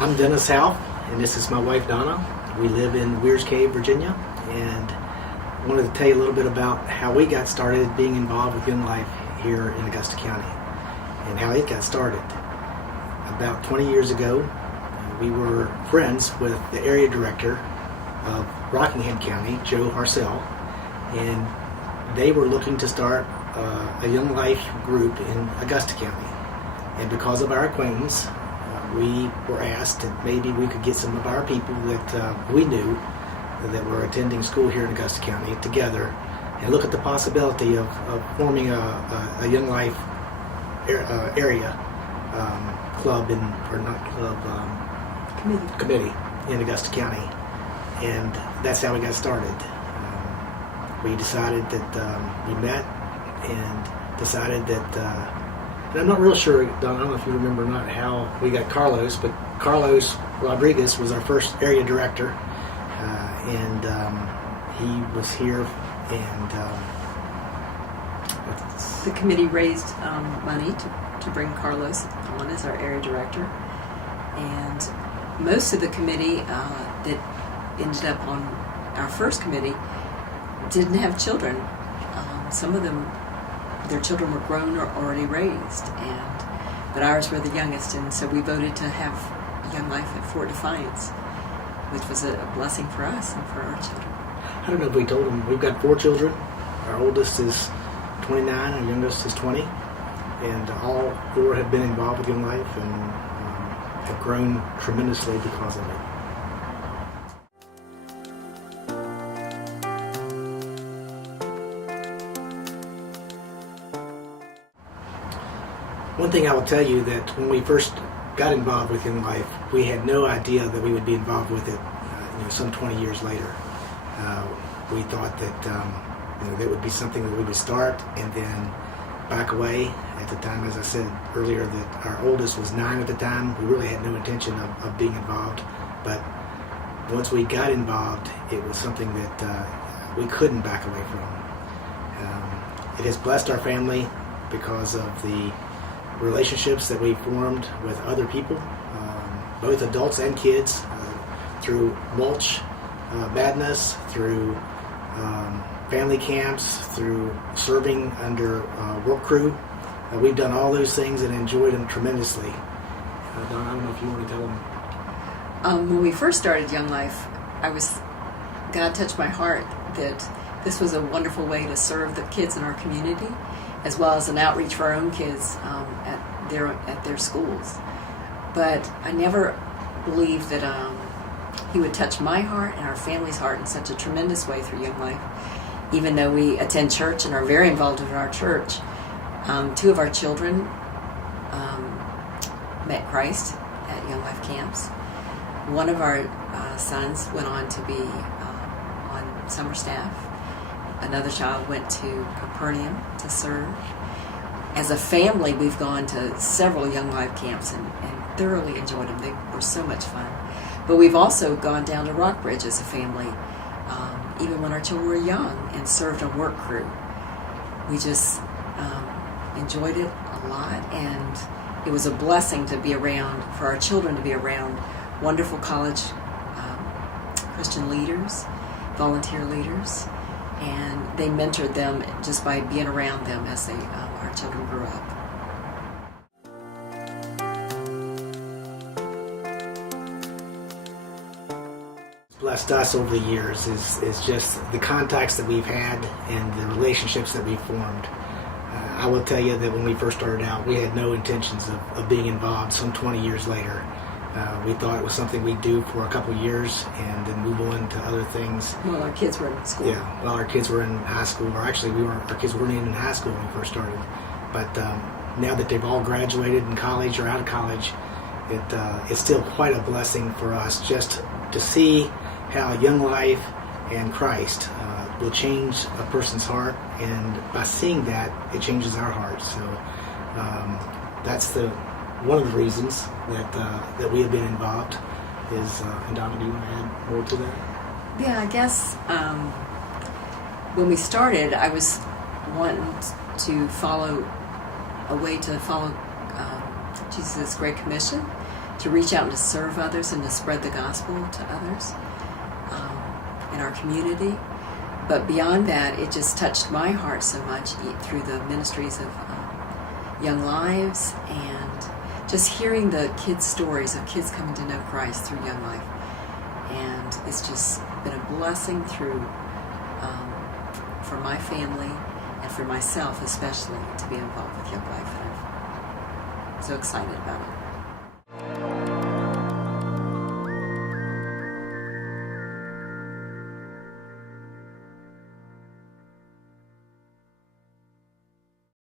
I'm Dennis Alphes, and this is my wife Donna. We live in Weir's Cave, Virginia, and I wanted to tell you a little bit about how we got started being involved with Young Life here in Augusta County and how it got started. About 20 years ago, we were friends with the area director of Rockingham County, Joe Harcell, and they were looking to start a Young Life group in Augusta County. And because of our acquaintance, we were asked that maybe we could get some of our people that we knew that were attending school here in Augusta County together and look at the possibility of forming a Young Life area club committee in Augusta County. And that's how we got started. We decided that we met and decided that and I'm not real sure, Don, I don't know if you remember or not how we got Carlos, but Carlos Rodriguez was our first area director, and he was here, and the committee raised money to bring Carlos on as our area director, and most of the committee that ended up on our first committee didn't have children. Some of them, their children were grown or already raised, but ours were the youngest, and so we voted to have Young Life at Fort Defiance, which was a blessing for us and for our children. I don't know if we told them, we've got 4 children. Our oldest is 29, our youngest is 20, and all 4 have been involved with Young Life and have grown tremendously because of it. One thing I will tell you that when we first got involved with Young Life, we had no idea that we would be involved with it some 20 years later. We thought that that would be something that we would start and then back away. At the time, as I said earlier, that our oldest was 9 at the time. We really had no intention of being involved. But once we got involved, it was something that we couldn't back away from. It has blessed our family because of the relationships that we formed with other people, both adults and kids, through mulch madness, through family camps, through serving under work crew. We've done all those things and enjoyed them tremendously. Don, I don't know if you want to tell them. When we first started Young Life, God touched my heart that this was a wonderful way to serve the kids in our community, as well as an outreach for our own kids at their schools. But I never believed that He would touch my heart and our family's heart in such a tremendous way through Young Life. Even though we attend church and are very involved in our church, 2 of our children met Christ at Young Life camps. One of our sons went on to be on summer staff. Another child went to Capernaum to serve. As a family, we've gone to several Young Life camps and thoroughly enjoyed them. They were so much fun. But we've also gone down to Rockbridge as a family, even when our children were young, and served on work crew. We just enjoyed it a lot, and it was a blessing to be around, for our children to be around wonderful college Christian leaders, volunteer leaders, and they mentored them just by being around them as our children grew up. Blessed us over the years is just the contacts that we've had and the relationships that we've formed. I will tell you that when we first started out, we had no intentions of being involved. Some 20 years later, we thought it was something we'd do for a couple of years and then move on to other things. Well, our kids were in school. Yeah, well, our kids were in high school, or actually our kids weren't even in high school when we first started. But now that they've all graduated in college or out of college, it's still quite a blessing for us just to see how Young Life and Christ will change a person's heart, and by seeing that, it changes our hearts. So that's one of the reasons that we have been involved. And Donna, do you want to add more to that? Yeah, I guess when we started, I was wanting to follow Jesus' Great Commission to reach out and to serve others and to spread the gospel to others in our community. But beyond that, it just touched my heart so much through the ministries of Young Lives and just hearing the kids' stories of kids coming to know Christ through Young Life. And it's just been a blessing through for my family and for myself especially to be involved with Young Life. And I'm so excited about it.